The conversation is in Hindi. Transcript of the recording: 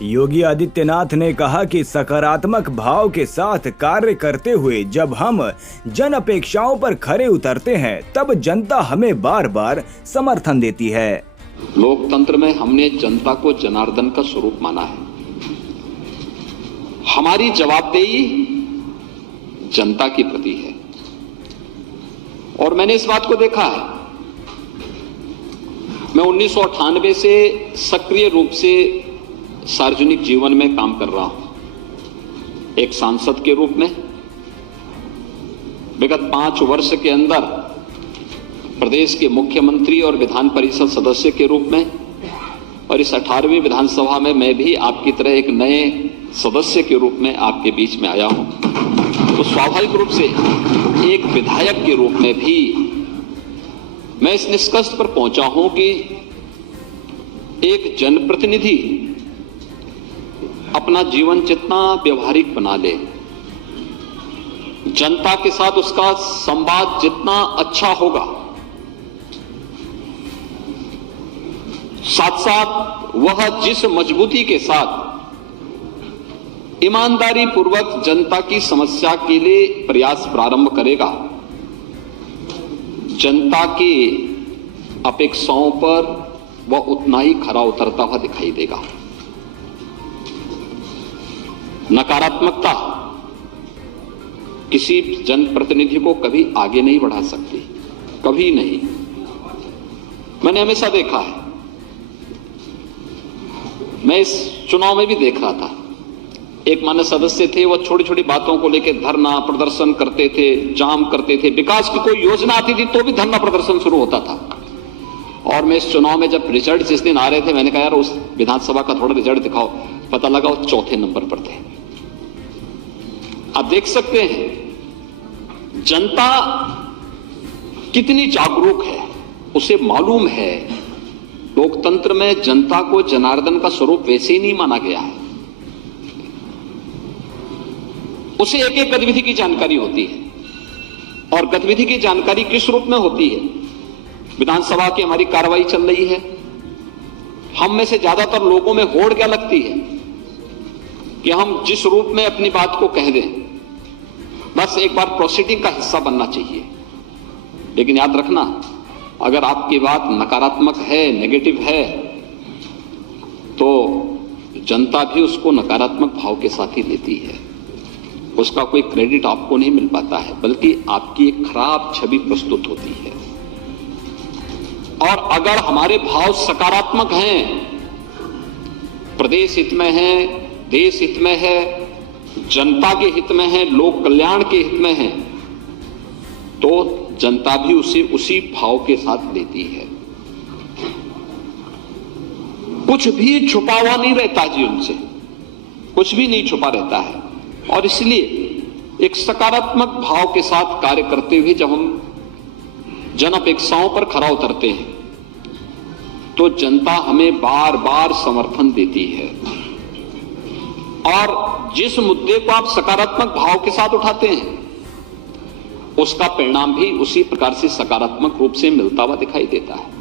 योगी आदित्यनाथ ने कहा कि सकारात्मक भाव के साथ कार्य करते हुए जब हम जन अपेक्षाओं पर खरे उतरते हैं तब जनता हमें बार बार समर्थन देती है। लोकतंत्र में हमने जनता को जनार्दन का स्वरूप माना है। हमारी जवाबदेही जनता के प्रति है और मैंने इस बात को देखा है। मैं 1998 से सक्रिय रूप से सार्वजनिक जीवन में काम कर रहा हूं। एक सांसद के रूप में विगत 5 वर्ष के अंदर प्रदेश के मुख्यमंत्री और विधान परिषद सदस्य के रूप में, और इस 18वीं विधानसभा में मैं भी आपकी तरह एक नए सदस्य के रूप में आपके बीच में आया हूं। तो स्वाभाविक रूप से एक विधायक के रूप में भी मैं इस निष्कर्ष पर पहुंचा हूं कि एक जनप्रतिनिधि अपना जीवन जितना व्यवहारिक बना ले, जनता के साथ उसका संवाद जितना अच्छा होगा, साथ साथ वह जिस मजबूती के साथ ईमानदारी पूर्वक जनता की समस्या के लिए प्रयास प्रारंभ करेगा, जनता की अपेक्षाओं पर वह उतना ही खरा उतरता हुआ दिखाई देगा। नकारात्मकता किसी जनप्रतिनिधि को कभी आगे नहीं बढ़ा सकती, कभी नहीं। मैंने हमेशा देखा है, मैं इस चुनाव में भी देख रहा था, एक मान्य सदस्य थे, वो छोटी छोटी बातों को लेकर धरना प्रदर्शन करते थे, जाम करते थे। विकास की कोई योजना आती थी तो भी धरना प्रदर्शन शुरू होता था। और मैं इस चुनाव में जब रिजल्ट जिस दिन आ रहे थे, मैंने कहा यार उस विधानसभा का थोड़ा रिजल्ट दिखाओ। पता लगा वो 4थे नंबर पर थे। आप देख सकते हैं जनता कितनी जागरूक है, उसे मालूम है लोकतंत्र में जनता को जनार्दन का स्वरूप वैसे ही नहीं माना गया है। उसे एक एक गतिविधि की जानकारी होती है और गतिविधि की जानकारी किस रूप में होती है। विधानसभा की हमारी कार्रवाई चल रही है, हम में से ज्यादातर लोगों में होड़ क्या लगती है कि हम जिस रूप में अपनी बात को कह दें, बस एक बार प्रोसीडिंग का हिस्सा बनना चाहिए। लेकिन याद रखना, अगर आपकी बात नकारात्मक है, नेगेटिव है, तो जनता भी उसको नकारात्मक भाव के साथ ही लेती है। उसका कोई क्रेडिट आपको नहीं मिल पाता है, बल्कि आपकी एक खराब छवि प्रस्तुत होती है। और अगर हमारे भाव सकारात्मक हैं, प्रदेश हित में है, देश हित में है, जनता के हित में है, लोक कल्याण के हित में है, तो जनता भी उसी भाव के साथ लेती है। कुछ भी छुपा हुआ नहीं रहता जी, उनसे कुछ भी नहीं छुपा रहता है। और इसलिए एक सकारात्मक भाव के साथ कार्य करते हुए जब हम जन अपेक्षाओं पर खरा उतरते हैं तो जनता हमें बार बार समर्थन देती है। और जिस मुद्दे को आप सकारात्मक भाव के साथ उठाते हैं, उसका परिणाम भी उसी प्रकार से सकारात्मक रूप से मिलता हुआ दिखाई देता है।